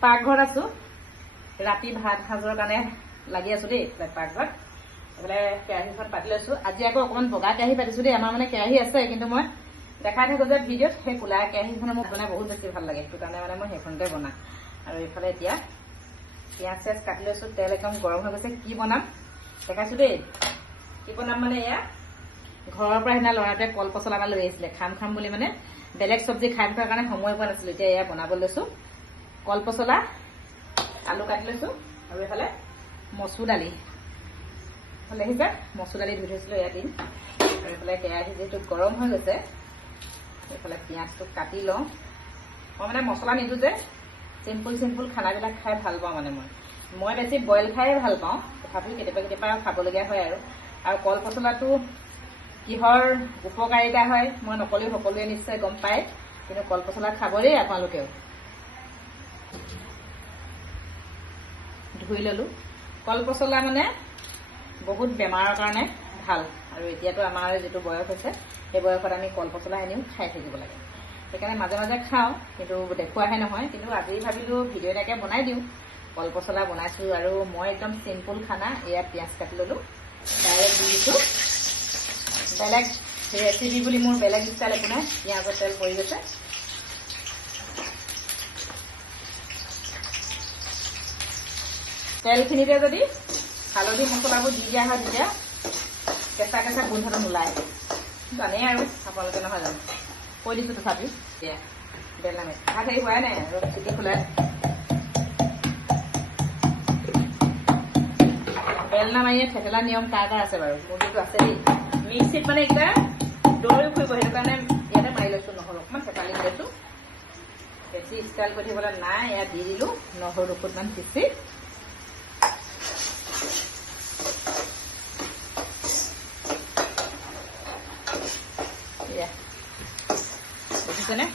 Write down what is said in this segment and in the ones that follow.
পাকঘৰত আছো ৰাতি ভাত সাজৰ কাৰণে লাগি আছো দেই পাকঘৰত এফালে কেৰাহীখন পাতি লৈছো আজি আকৌ অকণমান বগা কেৰাহী পাতিছো দেই আমাৰ মানে কেৰাহী আছে কিন্তু মই দেখাই থাকো যে ভিডিঅ'ত সেই কোলা কেৰাহীখনে মোক বনাই বহুত বেছি ভাল লাগে সেইটো কাৰণে মানে মই সেইখনতে বনাম আৰু এইফালে এতিয়া পিঁয়াজ চিয়াজ কাটি লৈছো তেল একদম গৰম হৈ গৈছে কি বনাম দেখাইছো দেই কি বনাম মানে এয়া ঘৰৰ পৰা সেইদিনা ল'ৰাটোৱে কল পচলা এটা লৈ আহিছিলে খাম বুলি মানে বেলেগ চব্জি খাই থকাৰ কাৰণে সময় পোৱা নাছিলো এতিয়া এয়া বনাব লৈছো কল পচলা আলু কাটি লৈছো আৰু এইফালে মচুৰ দালি দেখিছে মচুৰ দালি ধুই থৈছিলো এয়া দিম আৰু এইফালে কেৰাহী যিহেতু গৰম হৈ গৈছে এইফালে পিঁয়াজটো কাটি লওঁ মই মানে মছলা নিদো যে চিম্পুল খানাবিলাক খাই ভাল পাওঁ মানে মই বেছি বইল খাই ভাল পাওঁ তথাপিও কেতিয়াবা খাবলগীয়া হয় আৰু কল পচলাটো কিহৰ উপকাৰিতা হয় মই নকলেও সকলোৱে নিশ্চয় গম পায় কিন্তু কল পচলা খাব দেই আপোনালোকেও ধুই ললো কল পচলা মানে বহুত বেমাৰৰ কাৰণে ভাল আৰু এতিয়াতো আমাৰ যেটো বয়স হৈছে এই বয়সত আমি কল পচলা এনেও খাই থাকিব লাগে সেইকাৰণে মাজে মাজে খাওঁ কিন্তু দেখুৱাহে নহয় কিন্তু আজি ভাবিলো ভিডিঅ' এটাকে বনাই দিওঁ কল পচলা বনাইছো আৰু মই একদম চিম্পুল খানা এয়া পিঁয়াজ কাটি ললো ডাইৰেক্ট দি দিছো বেলেগ ৰেচিপি বুলি মোৰ বেলেগ ষ্টাইল একো নাই পিঁয়াজৰ তেল পৰি গৈছে তেলখিনিতে যদি হালধি মছলাবোৰ দি দিয়া হয় তেতিয়া কেঁচা গোন্ধটো নোলায় জানেই আৰু আপোনালোকে নহয় জানো কৈ দিছো তথাপি এতিয়া বেলনা মাৰি ভাত হেৰি হোৱাই নাই আৰু চিটি খোলাই বেলনা মাৰিয়ে থেকেলা নিয়ম কাৰ আছে বাৰু মুৰ্গীটো আছে দেই মিক্সিত মানে এইকেইটা দৈ ফুৰিব সেইটো কাৰণে ইয়াতে মাৰি লৈছো নহৰু অকণমান থেকালি লৈছো বেছি ষ্টাইল কৰি থাকিবলৈ নাই ইয়াত দি দিলো নহৰু দুফুটমান পিচি দেখিছেনে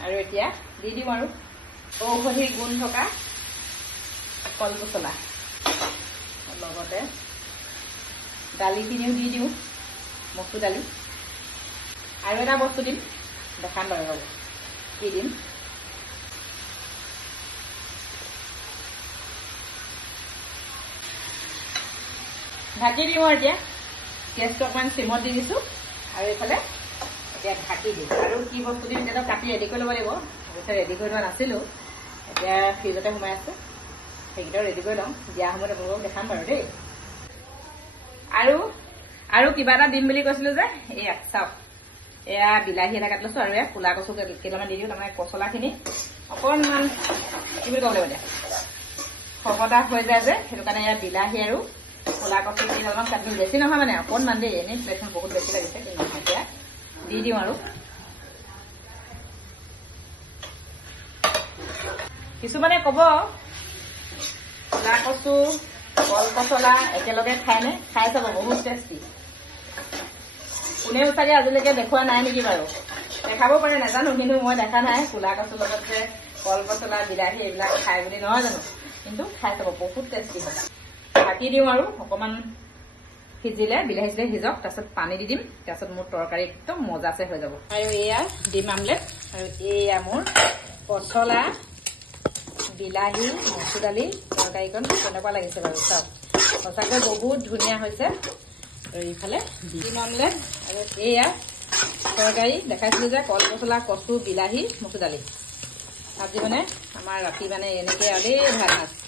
আৰু এতিয়া দি দিম আৰু ঔষধি গুণ থকা কল পচলা লগতে দালিখিনিও দি দিওঁ মচুৰ দালি আৰু এটা বস্তু দিম দেখাম বাৰু ৰ'ব কি দিম ঢাকি দিওঁ আৰু এতিয়া গেছটো অকণমান চিমত দি দিছো আৰু এইফালে এতিয়া ঢাকি দিওঁ আৰু কি বস্তু দিম এতিয়া কাটি ৰেডি কৰি ল'ব লাগিব অৱশ্যে ৰেডি কৰি লোৱা নাছিলো এতিয়া ফ্ৰিজতে সোমাই আছে সেইকেইটাও ৰেডি কৰি লওঁ দিয়া সময়ত আপোনালোকক দেখাম বাৰু দেই আৰু কিবা এটা দিম বুলি কৈছিলো যে এয়া চাওক এয়া বিলাহী এটা কাটি লৈছো আৰু এয়া ক'লা কচু কেইটামান দি দিওঁ তাৰমানে পচলাখিনি অকণমান কি বুলি ক'ব লাগিব এতিয়া খহটা হৈ যায় যে সেইটো কাৰণে এয়া বিলাহী আৰু ক'লা কচু কেইডালমান কাটি বেছি নহয় মানে অকণমান দেই এনেই প্লেটখন বহুত বেছি লাগিছে কিন্তু নহয় এতিয়া দি দিওঁ আৰু কিছুমানে ক'ব ক'লা কচু কল পচলা একেলগে খায়নে খাই চাব বহুত টেষ্টি কোনেও চাগে আজিলৈকে দেখুওৱা নাই নেকি বাৰু দেখাব পাৰে নাজানো কিন্তু মই দেখা নাই ক'লা কচুৰ লগত যে কল পচলা বিলাহী এইবিলাক খাই বুলি নহয় জানো কিন্তু খাই চাব বহুত টেষ্টি হয় ঢাকি দিওঁ আৰু অকণমান সিজিলে বিলাহী চিলাহী সিজক তাৰপিছত পানী দি দিম তাৰপিছত মোৰ তৰকাৰী একদম মজাছে হৈ যাব আৰু এয়া ডিম আমলেট আৰু এয়া মোৰ পচলা বিলাহী মচুৰ দালি তৰকাৰীখন কেনেকুৱা লাগিছে বাৰু চাওক সঁচাকৈ বহুত ধুনীয়া হৈছে আৰু এইফালে ডিম আমলেট আৰু এয়া তৰকাৰী দেখাইছিলো যে কল পচলা কচু বিলাহী মচুৰ দালি আজি মানে আমাৰ ৰাতি মানে এনেকৈ আৰু দেই ভাত সাজ